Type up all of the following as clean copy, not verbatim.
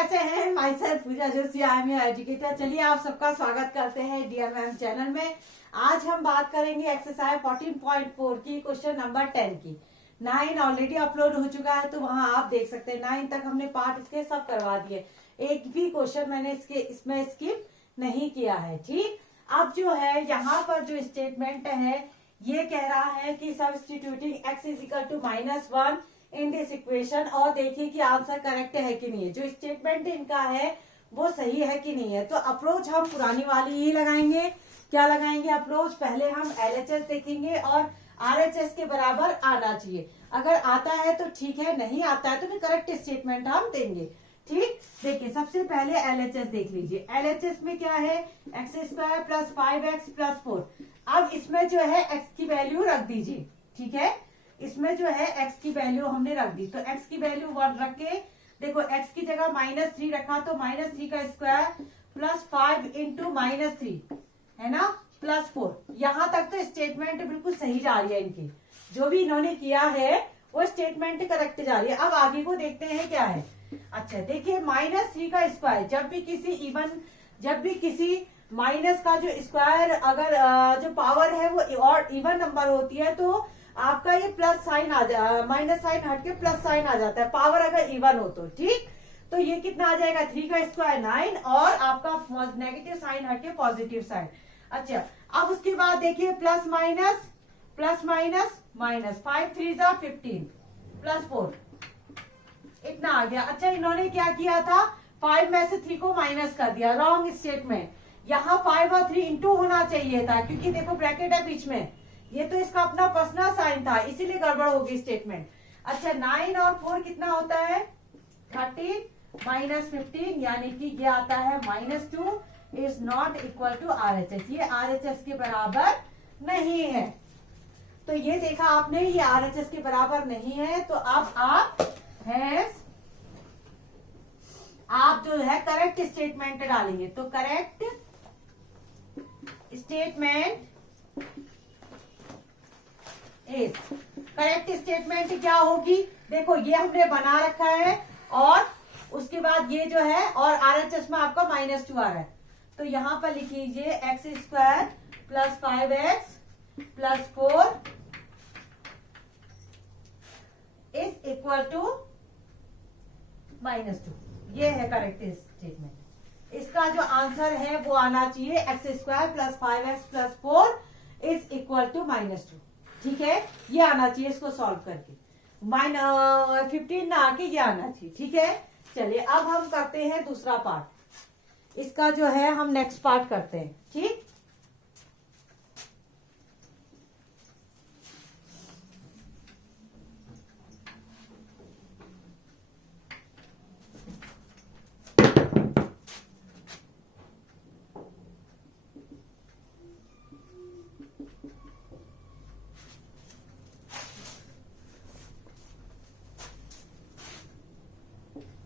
कैसे हैं? Myself Pooja Joshi, I am your educator. चलिए आप सबका स्वागत करते हैं डीएम मैम चैनल में। आज हम बात करेंगे एक्सरसाइज 14.4 की क्वेश्चन नंबर 10 की। 9 ऑलरेडी अपलोड हो चुका है तो वहां आप देख सकते हैं। 9 तक हमने पार्ट इसके सब करवा दिए, एक भी क्वेश्चन मैंने इसमें स्किप नहीं किया है। ठीक, अब जो है यहाँ पर जो स्टेटमेंट है ये कह रहा है कि substituting x is equal to -1 in this equation, और देखिए कि आंसर करेक्ट है कि नहीं है, जो स्टेटमेंट इनका है वो सही है कि नहीं है। तो अप्रोच हम पुरानी वाली ही लगाएंगे। क्या लगाएंगे अप्रोच? पहले हम LHS देखेंगे और RHS के बराबर आना चाहिए। अगर आता है तो ठीक है, नहीं आता है तो फिर करेक्ट स्टेटमेंट हम देंगे। ठीक, देखिए सबसे पहले LHS देख लीजिए। LHS में क्या है? x² + 5x + 4। अब इसमें जो है x की वैल्यू रख दीजिए। ठीक है, इसमें जो है x की वैल्यू हमने रख दी, तो x की वैल्यू 1 रख के देखो, x की जगह -3 रखा तो -3 का स्क्वायर + 5 × -3 है ना, +4। यहाँ तक तो स्टेटमेंट बिल्कुल सही जा रही है इनकी, जो भी इन्होंने किया है वो स्टेटमेंट करेक्ट जा रही है। अब आगे को देखते हैं क्या है। अच्छा देखिए, -3 का स्क्वायर, जब भी किसी माइनस का जो स्क्वायर अगर जो पावर है वो और इवन नंबर होती है तो आपका ये प्लस साइन आ जाए, माइनस साइन हट के प्लस साइन आ जाता है, पावर अगर इवन हो तो। ठीक, तो ये कितना आ जाएगा? 3 का स्क्वायर 9 और आपका नेगेटिव साइन हट के पॉजिटिव साइन। अच्छा, अब उसके बाद देखिए प्लस माइनस 5 3 जा 15 +4 इतना आ गया। अच्छा, इन्होंने क्या किया था? 5 में से 3 को माइनस कर दिया, रॉन्ग स्टेटमेंट। यहाँ 5 और 3 इंटू होना चाहिए था, क्योंकि देखो ब्रैकेट है बीच में, ये तो इसका अपना पर्सनल साइन था, इसीलिए गड़बड़ होगी स्टेटमेंट। अच्छा, 9 और 4 कितना होता है? 13 -15, यानी कि ये आता है -2 is not equal to RHS। ये RHS के बराबर नहीं है। तो ये देखा आपने, ये RHS के बराबर नहीं है। तो अब आप जो है करेक्ट स्टेटमेंट डालेंगे। तो करेक्ट स्टेटमेंट क्या होगी? देखो ये हमने बना रखा है और उसके बाद ये जो है, और RHS में आपका -2 आ रहा है, तो यहां पर लिख लीजिए x² + 5x + 4 is equal to -2। ये है करेक्ट स्टेटमेंट। इसका जो आंसर है वो आना चाहिए x² + 5x + 4 is equal to -2। ठीक है, ये आना चाहिए इसको सॉल्व करके। 15 ना आके ये आना चाहिए। ठीक है, चलिए अब हम करते हैं दूसरा पार्ट। इसका जो है हम नेक्स्ट पार्ट करते हैं। ठीक,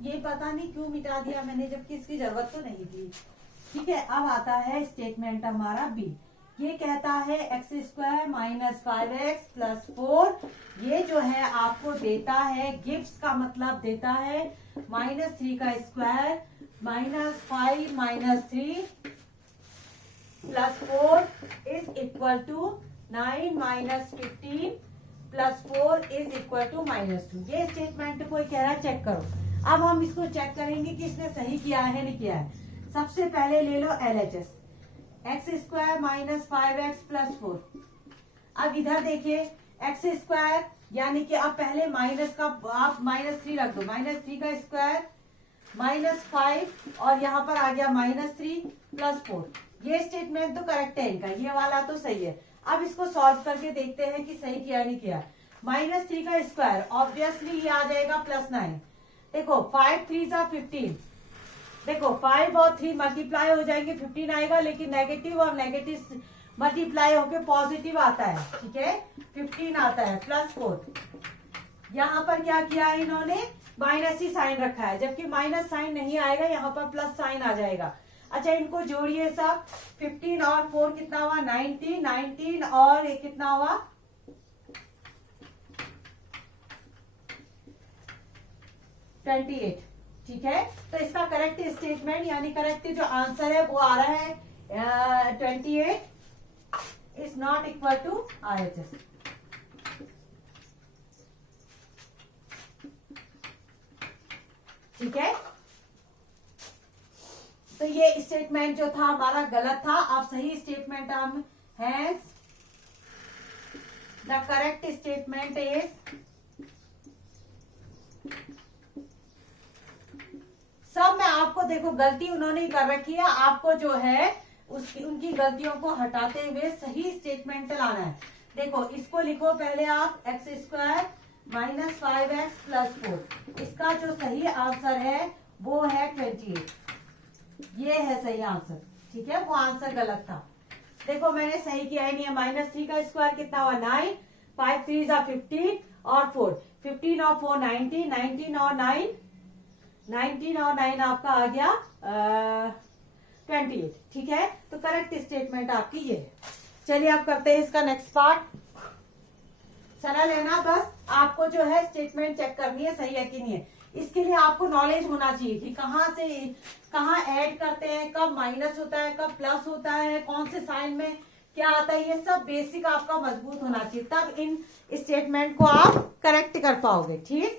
ये पता नहीं क्यों मिटा दिया मैंने, जबकि इसकी जरूरत तो नहीं थी। ठीक है, अब आता है स्टेटमेंट हमारा बी। ये कहता है x² - 5x + 4। ये जो है आपको देता है, गिव्स का मतलब देता है -3 का square -5 - 3 + 4 is equal to 9 - 15 + 4 is equal to -2। ये स्टेटमेंट कोई कह रहा है चेक करो। अब हम इसको चेक करेंगे कि इसने सही किया है नहीं किया है। सबसे पहले ले लो LHS, x² - 5x + 4। अब इधर देखिए x² यानी कि अब पहले माइनस का आप -3 रख दो, -3 का स्क्वायर -5 और यहाँ पर आ गया -3 + 4। ये स्टेटमेंट तो करेक्ट है इनका, ये वाला तो सही है। अब इसको सॉल्व करके देखते हैं कि सही किया नहीं किया। -3 का स्क्वायर ऑब्वियसली ये आ जाएगा +9। देखो 5 3 जा 15, देखो 5 और 3 मल्टीप्लाई हो जाएंगे 15 आएगा, लेकिन नेगेटिव और नेगेटिव मल्टीप्लाई होके पॉजिटिव आता है। ठीक है, 15 आता है +4। यहाँ पर क्या किया है इन्होंने? माइनस ही साइन रखा है, जबकि माइनस साइन नहीं आएगा, यहाँ पर प्लस साइन आ जाएगा। अच्छा, इनको जोड़िए सब, 15 और 4 कितना हुआ? 19 और ये कितना हुआ? 28। ठीक है, तो इसका करेक्ट स्टेटमेंट यानी करेक्ट जो आंसर है वो आ रहा है 28 is not equal to RHS। ठीक है, तो ये स्टेटमेंट जो था हमारा गलत था। अब सही स्टेटमेंट हम has the correct statement is सब में आपको देखो गलती उन्होंने कर रखी है, आपको जो है उसकी उनकी गलतियों को हटाते हुए सही स्टेटमेंट लाना है। देखो इसको लिखो पहले आप x² माइनस 5x प्लस 4, इसका जो सही आंसर है वो है 28, ये है सही आंसर। ठीक है, वो आंसर गलत था। देखो मैंने सही किया ही नहीं है। -3 का स्क्वायर कितना हुआ 9, 5 3 15 और 4, 15 और 4 19, 19 और 9 19 और 9 आपका आ गया 28। ठीक है, तो करेक्ट स्टेटमेंट आपकी ये है। चलिए आप करते हैं इसका नेक्स्ट पार्ट। सरल है ना, बस आपको जो है स्टेटमेंट चेक करनी है सही है कि नहीं है। इसके लिए आपको नॉलेज होना चाहिए कि कहाँ से कहाँ ऐड करते हैं, कब माइनस होता है, कब प्लस होता है, कौन से साइन में क्या आता है, ये सब बेसिक आपका मजबूत होना चाहिए, तब इन स्टेटमेंट को आप करेक्ट कर पाओगे। ठीक,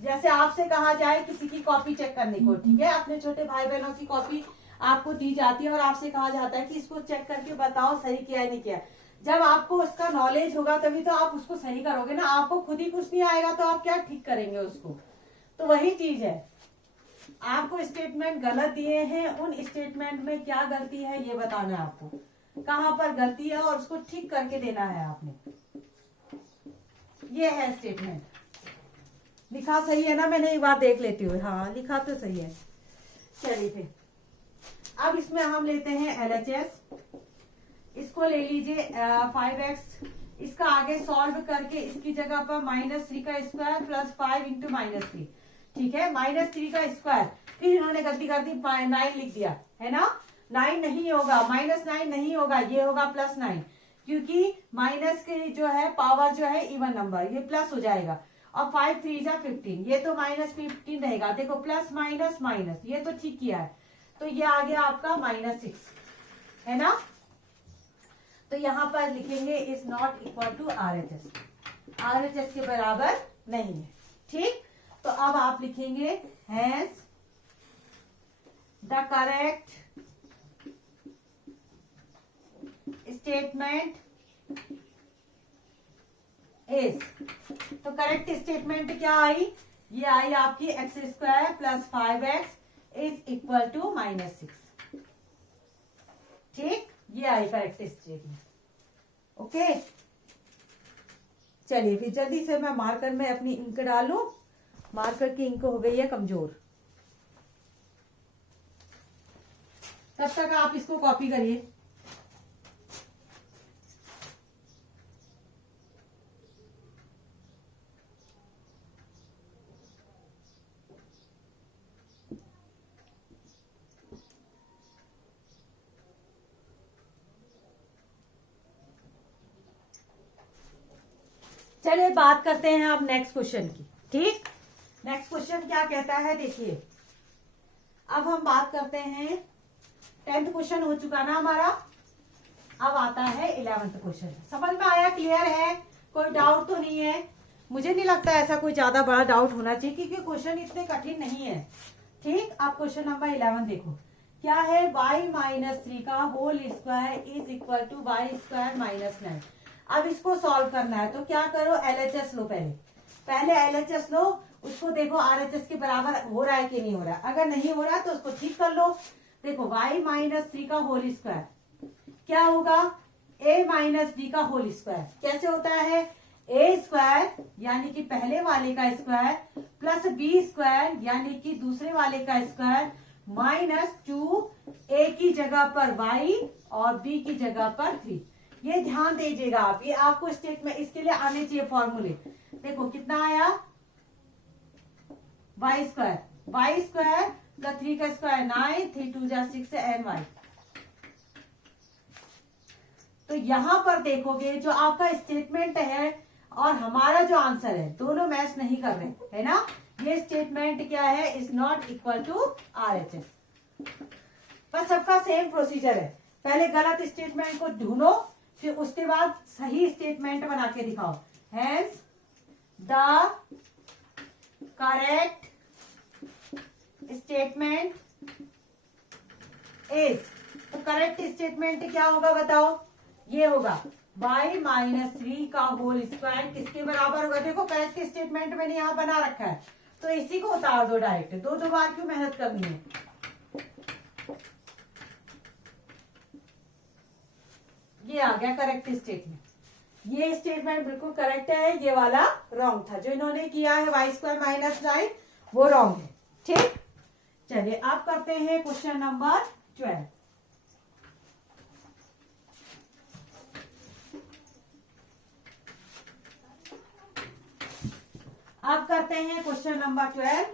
जैसे आपसे कहा जाए किसी की कॉपी चेक करने को, ठीक है, अपने छोटे भाई बहनों की कॉपी आपको दी जाती है और आपसे कहा जाता है कि इसको चेक करके बताओ सही किया है नहीं किया। जब आपको उसका नॉलेज होगा तभी तो आप उसको सही करोगे ना, आपको खुद ही कुछ नहीं आएगा तो आप क्या ठीक करेंगे उसको। तो वही चीज है, आपको स्टेटमेंट गलत दिए हैं, उन स्टेटमेंट में क्या गलती है ये बताना है आपको, कहां पर गलती है और उसको ठीक करके देना है आपने। ये है स्टेटमेंट। लिखा सही है ना, मैंने एक बार देख लेती हूँ। हाँ लिखा तो सही है। चलिए फिर अब इसमें हम लेते हैं LHS। इसको ले लीजिए 5x, इसका आगे सॉल्व करके इसकी जगह पर -3 का स्क्वायर प्लस 5 इंटू -3। ठीक है, -3 का स्क्वायर, फिर इन्होंने गलती कर दी 9 लिख दिया है ना। 9 नहीं होगा, -9 नहीं होगा, ये होगा +9, क्योंकि माइनस के जो है पावर जो है इवन नंबर, ये प्लस हो जाएगा। और 5 3 जा 15, ये तो -15 रहेगा। देखो प्लस माइनस माइनस, ये तो ठीक किया है, तो ये आ गया आपका -6 है ना। तो यहां पर लिखेंगे is not equal to RHS, RHS के बराबर नहीं है। ठीक, तो अब आप लिखेंगे has the correct statement is, तो करेक्ट स्टेटमेंट क्या आई, ये आई आपकी x² plus 5x is equal to -6। ठीक, ये आई करेक्ट स्टेटमेंट। ओके, चलिए फिर जल्दी से मैं मार्कर में अपनी इंक डालूं। मार्कर की इंक हो गई है कमजोर, तब तक आप इसको कॉपी करिए। चलिए बात करते हैं अब नेक्स्ट क्वेश्चन की। ठीक, नेक्स्ट क्वेश्चन क्या कहता है देखिए। अब हम बात करते हैं, 10th क्वेश्चन हो चुका ना हमारा, अब आता है 11th क्वेश्चन। समझ में आया, क्लियर है, कोई डाउट तो नहीं है? मुझे नहीं लगता ऐसा कोई ज्यादा बड़ा डाउट होना चाहिए, क्योंकि क्वेश्चन इतने कठिन नहीं है। ठीक, अब क्वेश्चन नंबर 11 देखो क्या है, y-3 का whole square is equal to y² -9। अब इसको सॉल्व करना है, तो क्या करो, LHS लो, पहले LHS लो, उसको देखो RHS के बराबर हो रहा है कि नहीं हो रहा है। अगर नहीं हो रहा है तो उसको ठीक कर लो। देखो y-3 का होल स्क्वायर क्या होगा, a-b का होल स्क्वायर। कैसे होता है, a² यानी कि पहले वाले का स्क्वायर प्लस b² यानी कि दूसरे वाले का स्क्वायर -2 a की जगह पर y और b की जगह पर 3। ये ध्यान दीजिएगा आप, ये आपको स्टेट में इसके लिए आने चाहिए फॉर्मूले। देखो कितना आया, y² प्लस 3 का स्क्वायर 9, 3 2 जा 6 एन वाई। तो यहां पर देखोगे जो आपका स्टेटमेंट है, और हमारा जो आंसर है दोनों मैच नहीं कर रहे, है ना। ये स्टेटमेंट क्या है, is not equal to RHS। बस सबका सेम प्रोसीजर है, पहले गलत स्टेटमेंट को ढूंढो, फिर उसके बाद सही स्टेटमेंट बना के दिखाओ। Hence the correct statement is, तो करेक्ट स्टेटमेंट क्या होगा बताओ, ये होगा y-3 का होल स्क्वायर किसके बराबर होगा। देखो करेक्ट स्टेटमेंट मैंने यहाँ बना रखा है, तो इसी को उतार दो डायरेक्ट, दो बार क्यों मेहनत करनी है। ये आ गया करेक्ट स्टेटमेंट। ये स्टेटमेंट बिल्कुल करेक्ट है, ये वाला रॉन्ग था, जो इन्होंने किया है y² - 9 वो रॉन्ग है। ठीक, चलिए अब करते हैं क्वेश्चन नंबर 12। अब करते हैं क्वेश्चन नंबर 12।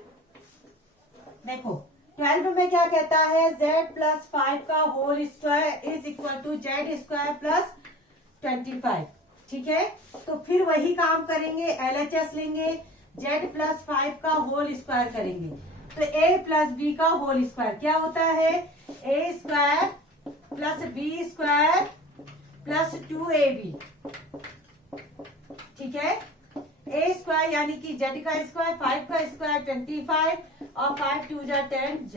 देखो 12 में क्या कहता है, z+5 का whole square is equal to z² + 25। ठीक है, तो फिर वही काम करेंगे, LHS लेंगे, z+5 का होल स्क्वायर करेंगे, तो a + b का होल स्क्वायर क्या होता है, a² + b² + 2ab। ठीक है, a² यानी कि z का स्क्वायर, 5 का स्क्वायर 25 और 5 2 10 z।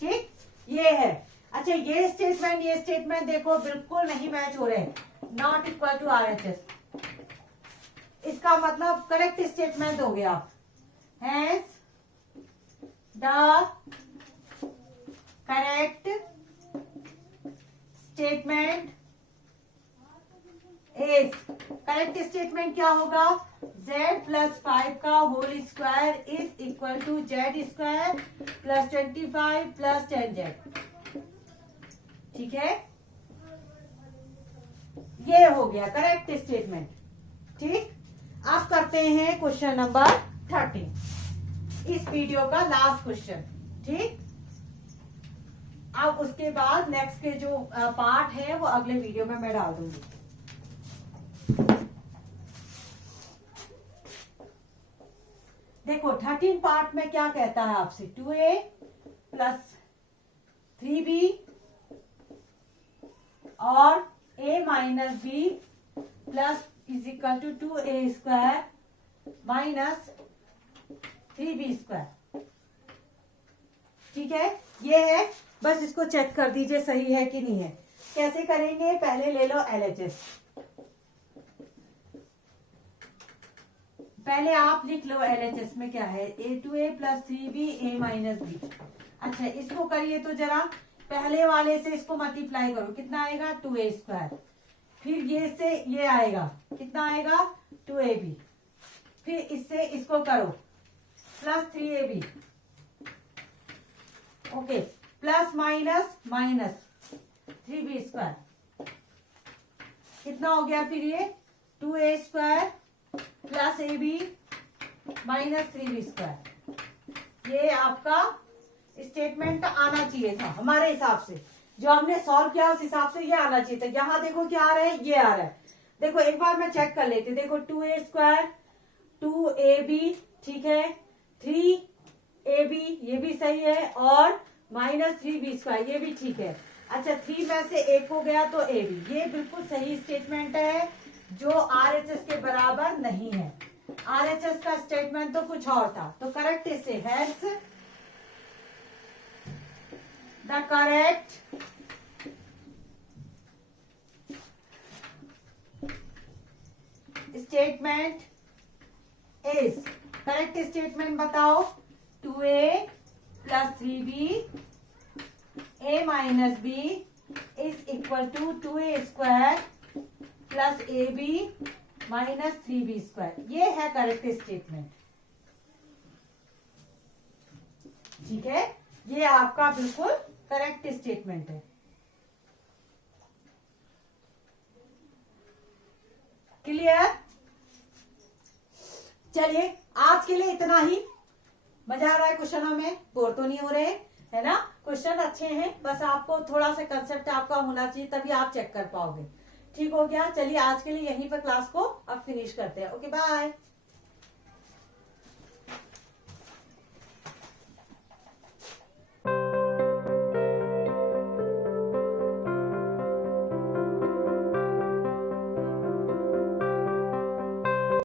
ठीक, ये है। अच्छा ये स्टेटमेंट देखो बिल्कुल नहीं मैच हो रहे, नॉट इक्वल टू RHS। इसका मतलब करेक्ट स्टेटमेंट हो गया, hence the correct statement is, correct statement क्या होगा, z+5 का whole square is equal to z² + 25 + 10z। ठीक है, ये हो गया करेक्ट स्टेटमेंट। ठीक, अब करते हैं क्वेश्चन नंबर 13, इस वीडियो का लास्ट क्वेश्चन। ठीक, अब उसके बाद नेक्स्ट के जो पार्ट है वो अगले वीडियो में मैं डाल दूंगी। देखो 13 पार्ट में क्या कहता है आपसे, 2a + 3b और a - b plus is equal to 2a² - 3b²। ठीक है, ये है, बस इसको चेक कर दीजिए सही है कि नहीं है। कैसे करेंगे, पहले ले लो LHS, पहले आप लिख लो LHS में क्या है, a2a + 3b a - b। अच्छा इसको करिए तो जरा, पहले वाले से इसको मल्टीप्लाई करो, कितना आएगा 2a², फिर ये से ये आएगा, कितना आएगा 2ab, फिर इससे इसको करो + 3ab, okay, plus minus 3b², कितना हो गया फिर ये 2a² + ab - 3b²। ये आपका स्टेटमेंट आना चाहिए था हमारे हिसाब से, जो हमने सॉल्व किया उस हिसाब से ये आना चाहिए था। यहाँ देखो क्या आ रहा है, ये आ रहा है। देखो एक बार मैं चेक कर लेती, देखो 2a² 2ab, ठीक है, 3ab ये भी सही है, और -3b² ये भी ठीक है। अच्छा 3 में से 1 हो गया तो ab, ये बिल्कुल सही स्टेटमेंट है जो RHS के बराबर नहीं है। RHS का स्टेटमेंट तो कुछ और था, तो करेक्ट इससे hence the correct statement is, correct statement बताओ, 2a + 3b a - b is equal to 2a² + ab - 3b²। ये है करेक्ट स्टेटमेंट। ठीक है, ये आपका बिल्कुल करेक्ट स्टेटमेंट है। क्लियर? चलिए आज के लिए इतना ही। मजा आ रहा है क्वेश्चनों में, बोर तो नहीं हो रहे, है ना। क्वेश्चन अच्छे हैं, बस आपको थोड़ा सा कंसेप्ट आपका होना चाहिए, तभी आप चेक कर पाओगे। ठीक हो गया। चलिए आज के लिए यहीं पर क्लास को अब फिनिश करते हैं। Okay bye.